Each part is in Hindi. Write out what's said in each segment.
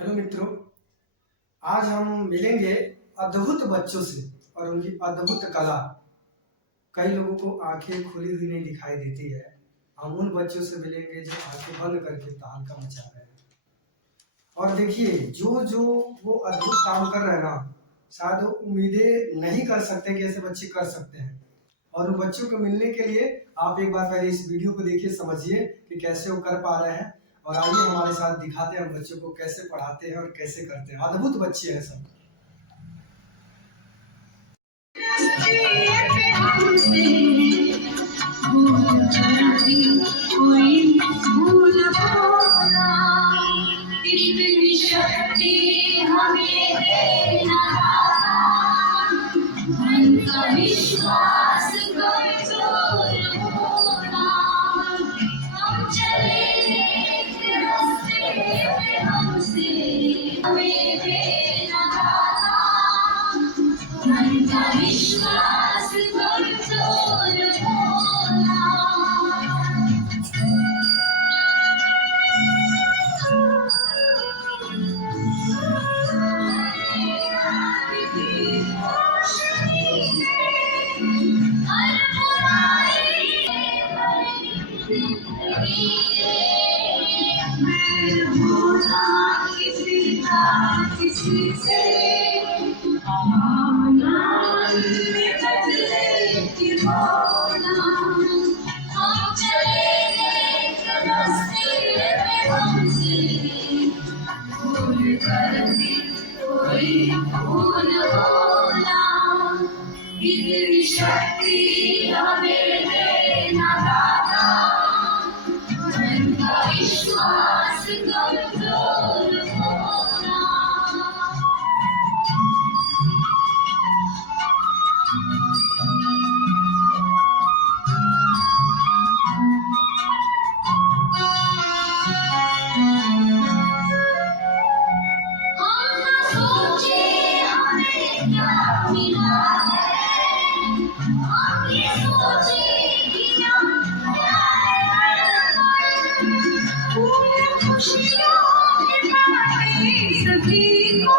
हेलो मित्रों, आज हम मिलेंगे अद्भुत बच्चों से और उनकी अद्भुत कला। कई लोगों को आंखें खुली हुई नहीं दिखाई देती है। हम उन बच्चों से मिलेंगे जो आंखें बंद करके तहलका मचा रहे हैं। और देखिए, जो जो वो अद्भुत काम कर रहे हैं ना, शायद वो उम्मीदें नहीं कर सकते कि ऐसे बच्चे कर सकते हैं। और उन बच्चों को मिलने के लिए आप एक बार पहले इस वीडियो को देखिए, समझिए कि कैसे वो कर पा रहे हैं। और आइए हमारे साथ दिखाते हैं हम बच्चों को कैसे पढ़ाते हैं और कैसे करते हैं। अद्भुत बच्चे हैं सब। विश्वास कमजोर होना, हम चले रास्ते पे हमसे हमें देना, मन का विश्वास कमजोर होना। किसी से बदले की भावना, हम चले रास्ते में हमसे भूल कर भी कोई भूल होना, इतनी शक्ति हमें देना दाता, मन का विश्वास कमजोर होना। हम न सोचे हमें क्या मिला है, हम ये सोचे कि क्या है। पूरी खुशियों में बांटे सभी को,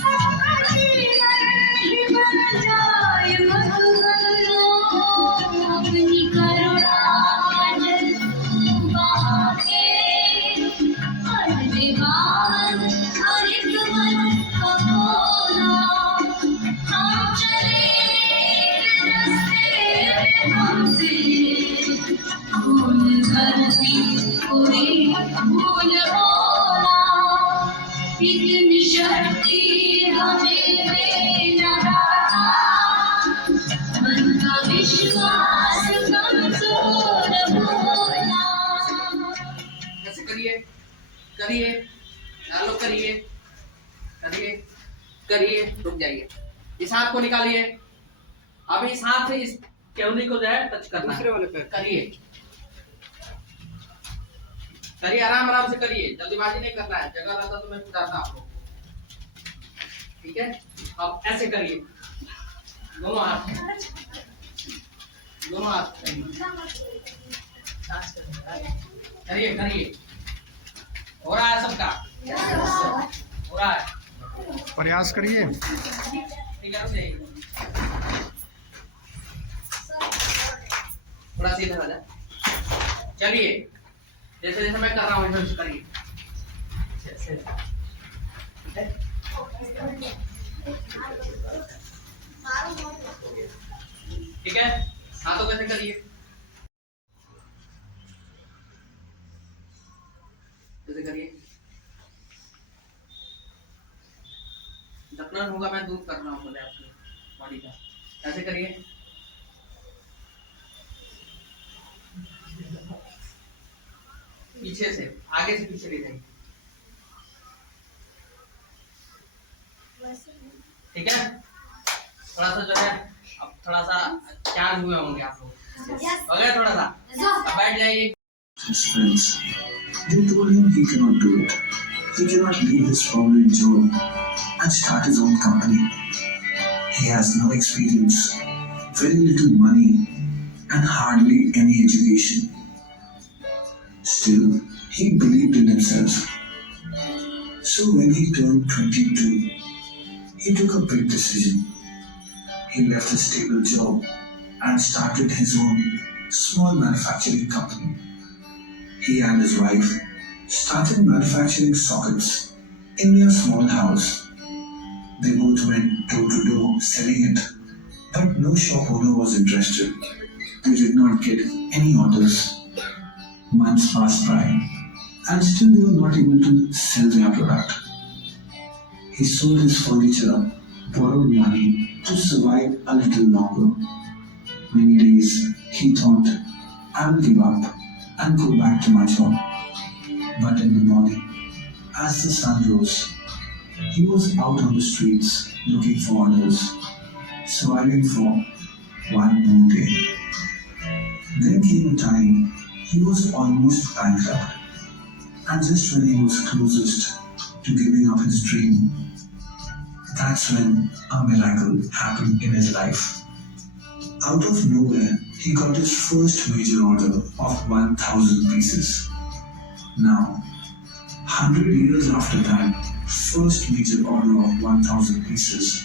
सबका जीवन ही बन जाए मधुबन। अपनी करुणा जल बहा के हर दीवार हर एक मन का कोना, हम चले रास्ते पे हमसे भूल कर भी कोई भूल होना, इतनी शक्ति हमें देना दाता, मन का विश्वास कमजोर होना। कैसे करिए करिए चालो करिए करिए करिए रुक जाइए। इस हाथ को निकालिए। अब इस हाथ से इस केवली को जो है टच करना है। करिए करिए, आराम आराम से करिए, जल्दीबाजी नहीं करना है। जगह रहता तो मैं बताता आप लोग को। ठीक है, अब ऐसे करिए, दोनों हाथ करिए करिए। हो रहा है सबका, हो रहा है, प्रयास करिए। थोड़ा सीधा हो जाए। चलिए, जैसे जैसे मैं कर रहा हूँ वैसे करिए। ठीक है, हाथों कैसे करिए, कैसे करिए। जितना होगा मैं दूर कर रहा हूँ पहले आपकी बॉडी का। ऐसे करिए, पीछे से आगे से पीछे ले जाइए। ठीक है, थोड़ा सा जो है अब थोड़ा सा चार्ज हुए होंगे आप लोग। हो गया थोड़ा सा, अब बैठ जाइए। His friends, they told him he cannot do it. He cannot leave his permanent job and start his own company. He has no experience, very little money, and hardly any education. Still, he believed in himself. So when he turned 22, he took a big decision. He left a stable job and started his own small manufacturing company. He and his wife started manufacturing sockets in their small house. They both went door to door selling it, but no shop owner was interested. They did not get any orders. Months passed by, and still they were not able to sell their product. He sold his furniture, borrowed money to survive a little longer. Many days he thought, I will give up and go back to my job. But in the morning, as the sun rose, he was out on the streets looking for orders, surviving for one more day. Then came a time he was almost bankrupt, and just when he was closest to giving up his dream, that's when a miracle happened in his life. Out of nowhere, he got his first major order of 1,000 pieces. Now, 100 years after that first major order of 1,000 pieces,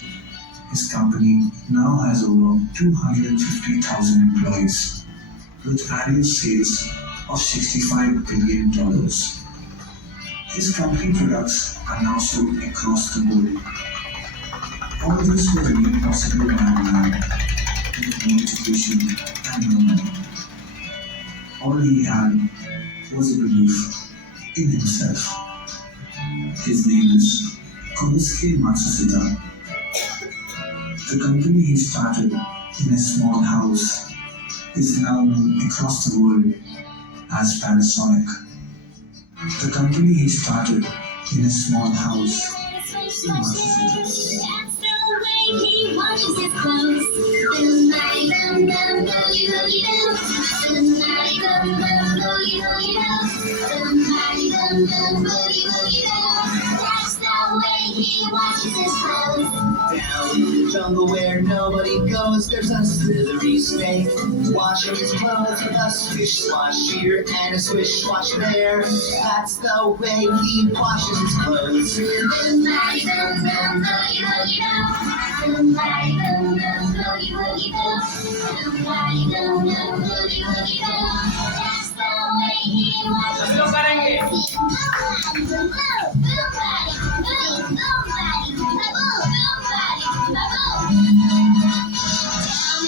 his company now has over 250,000 employees with annual sales of $65 billion. His company products are now sold across the world. All this was made possible by a man with no education and no money. All he had was a belief in himself. His name is Konosuke Matsushita. The company he started in a small house is now known across the world as Panasonic. The company he started in a small house in Matsushita. He washes his clothes. Boogie, bum, bum, boogie, boogie, down. Boogie, bum, bum, boogie, boogie, down. Boogie, bum, bum, boogie, boogie, down. That's the way he washes his clothes. Down in the jungle where nobody goes, there's a slithery snake washing his clothes with a swish swash here and a swish swash there. That's the way he washes his clothes. Boogie, bum, bum, boogie, boogie, down. Boogie, bum, bum, boogie, boogie, down. Boogie, bum, bum, boogie, boogie, down. That's the way he washes his clothes. Down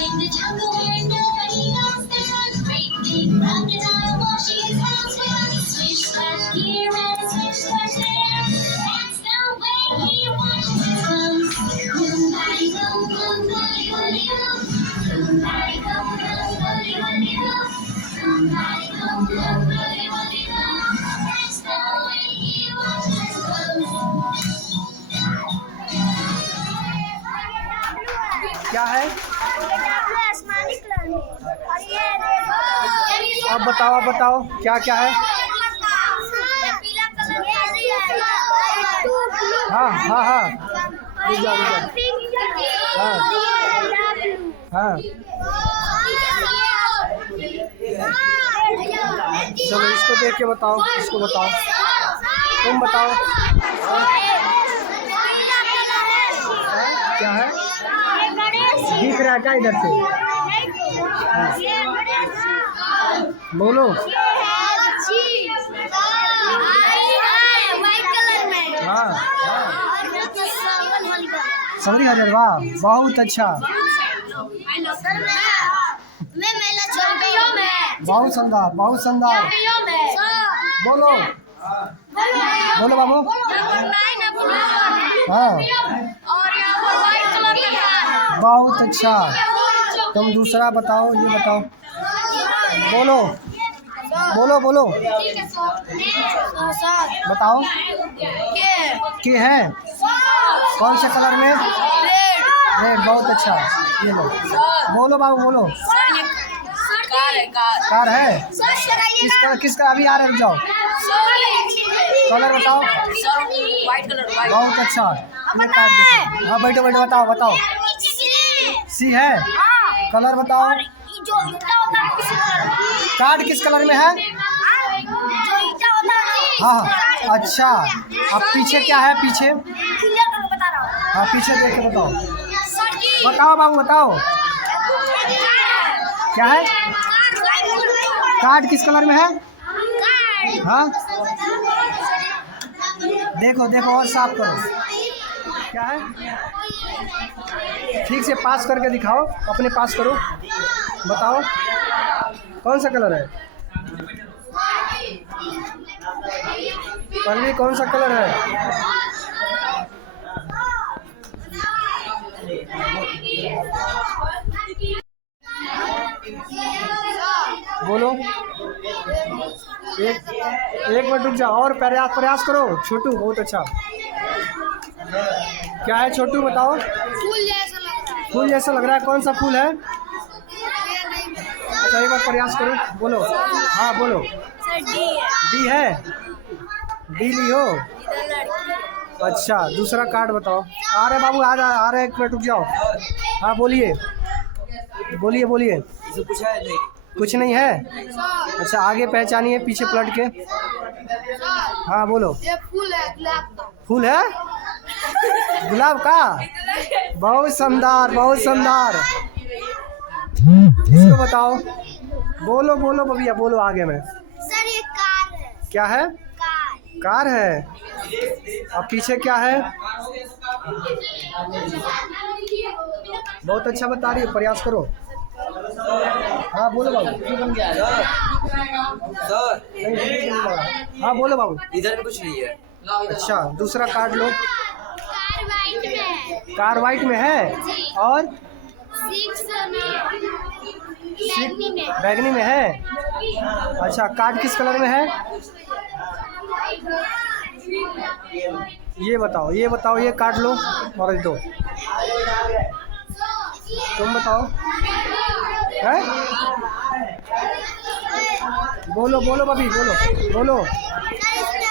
in the jungle where nobody knows, there's a great big crocodile washing his hands with a swish splash here and a swish splash there. That's the way he washes his clothes. Boom-body, boom, boom, booty, booty, boom. Boom-body, boom, boom, booty, booty, boom. Boom-body, boom, boom, booty, booty, boom. That's the way he washes his clothes. क्या है? आसमानी कलर में और ये आप बताओ क्या क्या है? पीला कलर हाँ हाँ हाँ हाँ चलो इसको देख के बताओ, इसको बताओ, तुम बताओ। क्या है? दिख रहा है क्या इधर से? बोलो। हाँ सॉरी हजर, वाह बहुत अच्छा, बहुत शानदार, बहुत शानदार। बोलो बोलो बाबू। हाँ बहुत अच्छा। तुम दूसरा बताओ, ये बताओ। बोलो बोलो बोलो बताओ। के है कौन से कलर में? रेड, बहुत अच्छा। ये लो, बोलो बाबू बोलो। कार है। किसका अभी आ रहा है, रुक जाओ। कलर बताओ। व्हाइट कलर, बहुत अच्छा। ये कार्ड देखो। हाँ बैठो बैठो, बताओ। सी है। कलर बताओ। कार्ड किस कलर में है? हाँ अच्छा, अब पीछे क्या है? पीछे क्लियर करके बता रहा हूँ। हाँ, पीछे देख के बताओ। सर जी, बताओ बाबू बताओ, क्या है? कार्ड किस कलर में है? हाँ देखो देखो और साफ करो, क्या है? ठीक से पास करके दिखाओ, अपने पास करो, बताओ कौन सा कलर है? पल्ली कौन सा कलर है? बोलो, एक मिनट रुक जाओ और प्रयास करो। छोटू बहुत अच्छा, क्या है छोटू बताओ? फूल जैसा लग रहा है, कौन सा फूल है? अच्छा एक बार प्रयास करो, बोलो। हाँ बोलो। डी है, डी ली हो? अच्छा दूसरा कार्ड बताओ। आ रहे बाबू, आ रहे, एक मिनट रुक जाओ। हाँ बोलिए बोलिए बोलिए। कुछ नहीं है? अच्छा आगे पहचानिए, पीछे पलट के। हाँ बोलो। ये फूल है गुलाब का। फूल है गुलाब का? बहुत शानदार, बहुत शानदार। इसको बताओ, बोलो बोलो बबिया, बोलो आगे में। सर ये कार है। क्या है? कार। कार है। अब पीछे क्या है? बहुत अच्छा बता रही है, प्रयास करो। हाँ बोलो बाबू। हाँ बोलो बाबू। इधर भी कुछ नहीं है। अच्छा दूसरा कार्ड लो। कार वाइट में है। कार वाइट में है और 6 बैगनी में। बैगनी में है। अच्छा कार्ड किस कलर में है? ये बताओ, ये बताओ, ये कार्ड लो और दो। तुम बताओ है? बोलो बोलो बबी बोलो बोलो। सर इसमें